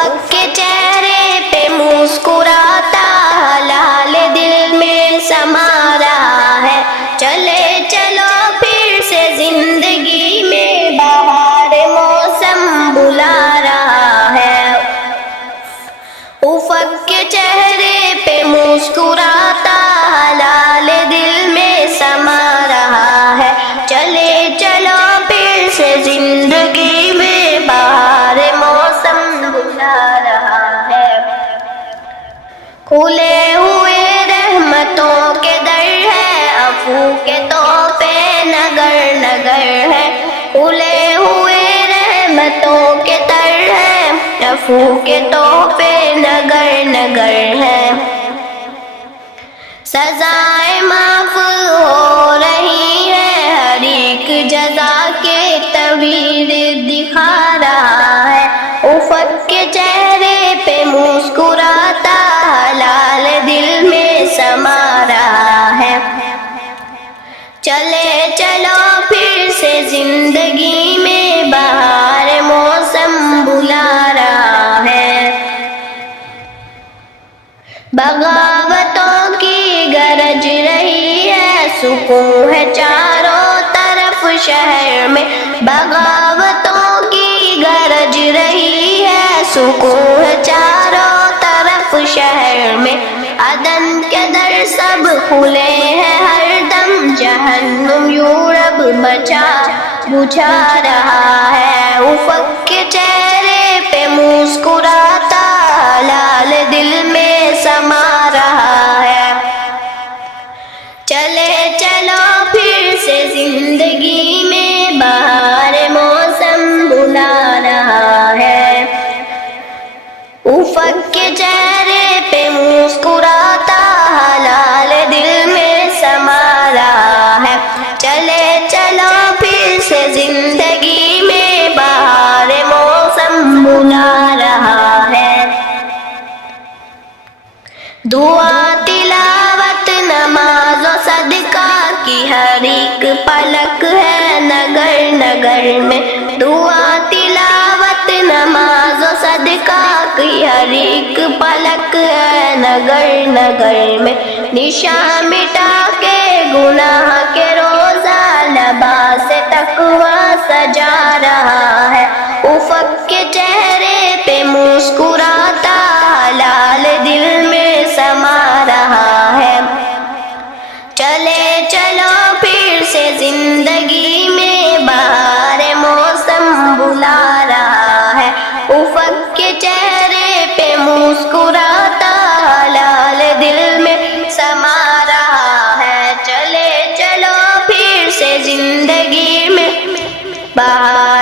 افق کے چہرے پہ مسکراتا لال دل میں سما رہا ہے، چلے چلو پھر سے زندگی میں بہار موسم بلا رہا ہے۔ افق کے چہرے پہ مسکراتا لال دل میں سما رہا ہے، چلے چلو پھر سے زندگی میں بہار موسم بلا رہا ہے۔ کھلے ہوئے رحمتوں کے در ہے، عفو کے تحفے نگر نگر ہے، کھلے ہوئے رحمتوں کے در ہے، عفو کے تحفے نگر نگر ہے۔ سزائیں معاف ہو رہی ہے، ہر ایک جزا کے طویل دکھا رہا ہے۔ افق کے چہرے پہ مسکراتا لال دل میں سما رہا ہے، چلے چلو پھر سے زندگی میں بہار موسم بلا رہا ہے۔ بغاوتوں کی گرج رہی ہے، سکون ہے چاروں طرف شہر میں، بغاوتوں کی گرج رہی ہے، سکون ہے چاروں طرف شہر میں، عدن کے در سب کھلے ہیں ہر دم، جہنم یورپ بجھا رہا ہے۔ افق کے چہرے پہ مسکراتا لال دل میں سما رہا ہے، چلے چلو پھر سے زندگی میں بہار موسم بلا رہا ہے۔ افق کے چہرے پہ مسکراتا لال دل میں سما رہا ہے، چلے چلو پھر سے زندگی میں بہار موسم بلا رہا ہے۔ دعا تلاوت نماز و صدقہ کی ہر ایک پلک ہے نگر نگر میں، دعا تلاوت نماز و صدقہ کی ہر ایک پلک ہے نگر نگر میں، نشاں مٹا کے گناہ کے روزہ لباس تقویٰ سجا رہا ہے۔ افق کے چہرے پہ مسکراتا لال دل میں سما رہا ہے، چلے چلو پھر سے زندگی میں بہار موسم بلا رہا ہے۔ افق کے چہرے پہ مسکراتا لال دل میں سما رہا ہے، چلے چلو پھر سے زندگی میں بہار